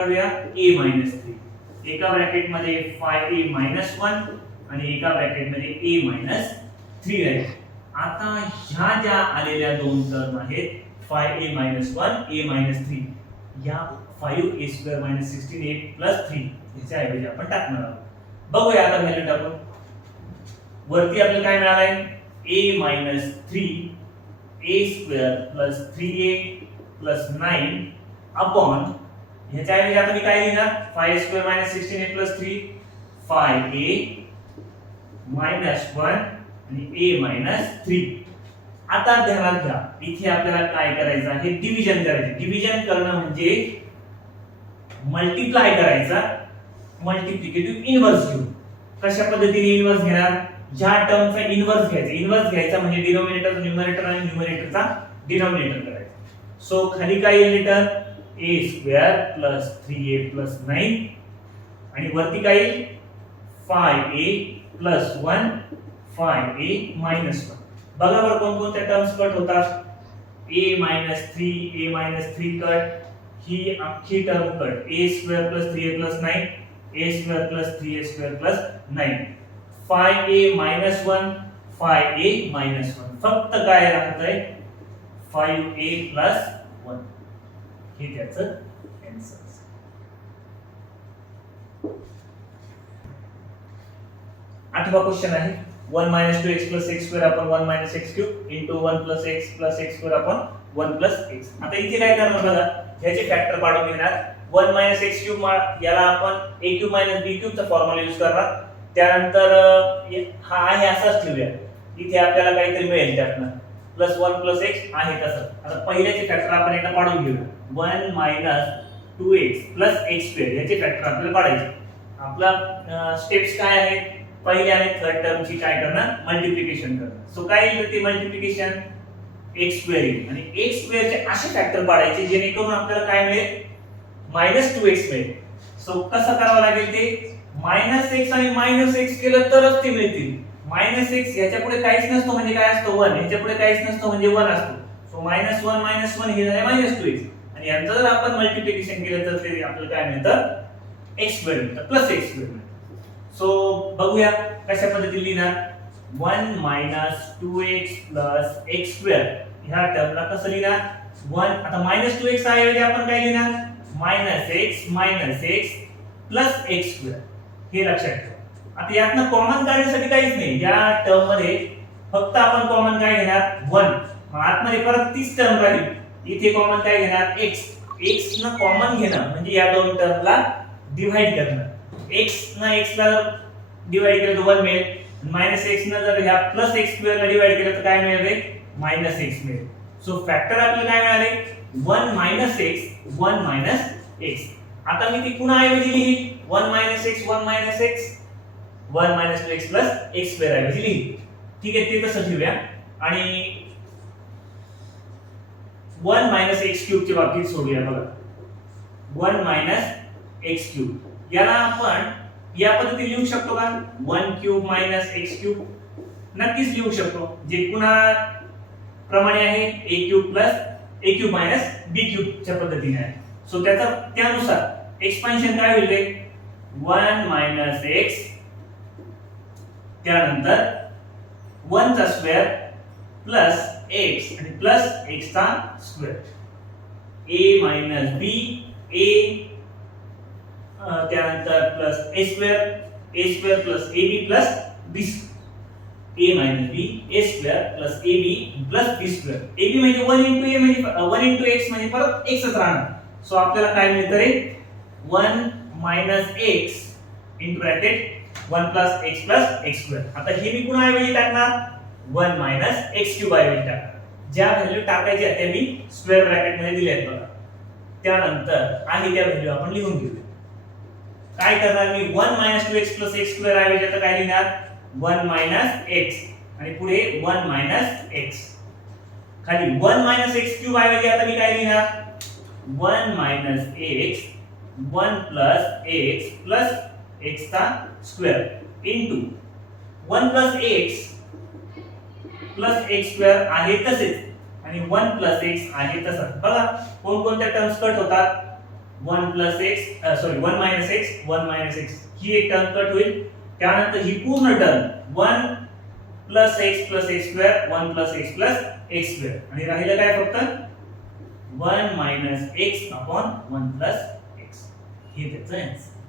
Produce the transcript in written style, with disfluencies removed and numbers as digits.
करूया a minus 3. एका bracket मध्ये phi a मायनस 1 आणि एका ब्रॅकेट मध्ये a मायनस 3 आहे. आता ह्या ज्या आलेल्या दोन टर्म आहेत phi a minus 1 a minus 3 या 5a square minus 16a plus 3 याच्या ऐवजी आपण टाकणार आहोत. बघूया आता व्हॅल्यू टाकून. वरती आपल्याला काय मिळालंय a minus 3 a square plus 3a plus 9 upon ह्याच्या ऐवजी आता मी काय लिहिणार 5 square minus 16a plus 3 5a minus 1 आणि a मायनस 3. आता ध्यानात घ्या इथे आपल्याला काय करायचं आहे डिवीजन करायचे. डिवीजन करणं म्हणजे मल्टिप्लाय करायचा मल्टिप्लिकेटिव्ह इन्व्हर्स घेऊन. कशा पद्धतीने इन्व्हर्स घेणार ज्या टर्मचा इन्व्हर्स घ्यायचा. इन्व्हर्स घ्यायचा म्हणजे डिनोमिनेटर न्यूमरेटर आणि न्यूमरेटरचा डिनोमिनेटर करायचा. सो खाली काय येईल return a square plus 3a plus 9 आणि वरती काय येईल 5a प्लस 1 5a मायनस 1. बघा बरं कोणकोणत्या टर्म्स कट होतात. a minus 3 a minus 3 cut. ही अख्खी term cut a square plus 3a plus 9 a square plus 3a square plus 9 5a minus 1 5a minus 1. फक्त काय राहतंय 5a प्लस 1. हे त्याचं आन्सर. आठवा क्वेश्चन आहे 1 minus 2x plus x square upon 1 minus x cube into 1 plus x square upon 1 plus x. आता इथे काय करणार बघा ह्याचे फॅक्टर काढून घेणार. 1 minus x cube याला आपण a cube minus b cube चा फॉर्म्युला यूज करणार. त्यानंतर हा आहे असाच ठेवूया. इथे आपल्याला काहीतरी मिळेल त्यातनं प्लस 1 प्लस x आहे तसं. आता पहिल्याचे फॅक्टर आपण एकदा काढून घेऊया. 1 minus 2x plus x square याचे फॅक्टर आपल्याला काढायचे. आपला स्टेप्स काय आहेत पहिल्या आणि थर्ड टर्मची काय करणार मल्टिप्लिकेशन करणार. सो काय येईल ते मल्टिप्लिकेशन x स्क्वेअर येईल आणि x स्क्वेअर चे असे फॅक्टर पाडायचे जेणेकरून आपल्याला काय मिळेल -2x मिळेल. सो कसं करावं लागेल ते -x आणि -x केलं तरच ते मिळतील. -x ह्याच्या पुढे काहीच नसतो म्हणजे काय असतो 1. ह्याच्या पुढे काहीच नसतो म्हणजे 1 असतो. सो -1 हे झाले -2x आणि यांचं जर आपण मल्टिप्लिकेशन केलं तर ते आपल्याला काय मिळतं x स्क्वेअर मिळतं प्लस x स्क्वेअर. सो बघूया कशा पद्धतीने लिहिणार. 1 minus 2x plus x square ह्या टर्मला कसं लिहिणार 1. आता -2x ऐवजी आपण काय लिहिणार -x plus x square. हे लक्षात ठेवा. आता यातनं कॉमन काढण्यासाठी काहीच नाही. या टर्म मध्ये फक्त आपण कॉमन काय घेणार 1. मग आतमध्ये परत तीच टर्म राहील. इथे कॉमन काय घेणार x न कॉमन घेणं म्हणजे या दोन टर्मला डिवाइड करणं. x न x ला डिवाइड केलं तर 1 मिळेल. -x न जर ह्या प्लस x स्क्वेअर ला डिवाइड केलं तर काय मिळेल रे -x मिळेल. सो फॅक्टर आपल्याला काय मिळाले 1 x 1 x. आता मी ती पुन्हा ऐवजी लिहिली 1 x 1 2x plus x square ऐवजी लिहिली. ठीक आहे ते तसं ठेवूया. आणि 1 x क्यूब च्या बाबतीत सोडूया बघा 1 x क्यूब याला आपण या पद्धतीने लिहू शकतो का 1 क्यूब x क्यूब. नक्कीच लिहू शकतो. जे पुन्हा प्रमाणे आहे a क्यूब b क्यूब च्या पद्धतीने आहे. सो त्यानुसार एक्सपान्शन काय होईल रे 1 x त्यानंतर 1 चा स्क्वेअर प्लस x आणि प्लस x चा स्क्वेअर a b a त्यानंतर plus a square plus ab plus b a b a square plus ab plus b square. ab म्हणजे 1 a म्हणजे 1 x म्हणजे परत x च राहणार. सो आपल्याला काय मिळतं रे 1 x in bracket 1 x square. आता हे मी पुन्हा ऐवजी टाकणार 1 x क्यूब ऐवजी टाकणार. ज्या व्हॅल्यू टाकायच्या त्या मी स्क्वेअर ब्रॅकेट मध्ये दिल्या आहेत बघा. त्यानंतर आहे त्या व्हॅल्यू आपण लिहून घेऊया. काय करणार मी 1 2x x स्क्वेअर ऐवजी आता काय लिहिणार 1 x आणि पुढे 1 x. खाली 1 x क्यूब ऐवजी आता मी काय लिहिणार 1 x 1 x x चा स्क्वेअर इनटू 1 x स्क्वेअर आहे तसेच आणि 1 x आहे तसंच. बघा कोणकोणत्या टर्म्स कट होतात 1 plus X sorry 1 minus X 1 minus X ही एक टर्म कट होईल. त्यानंतर ही पूर्ण term 1 plus X square 1 plus X square आणि राहिलं काय फक्त 1 minus X upon 1 plus X हे त्याचं आन्सर.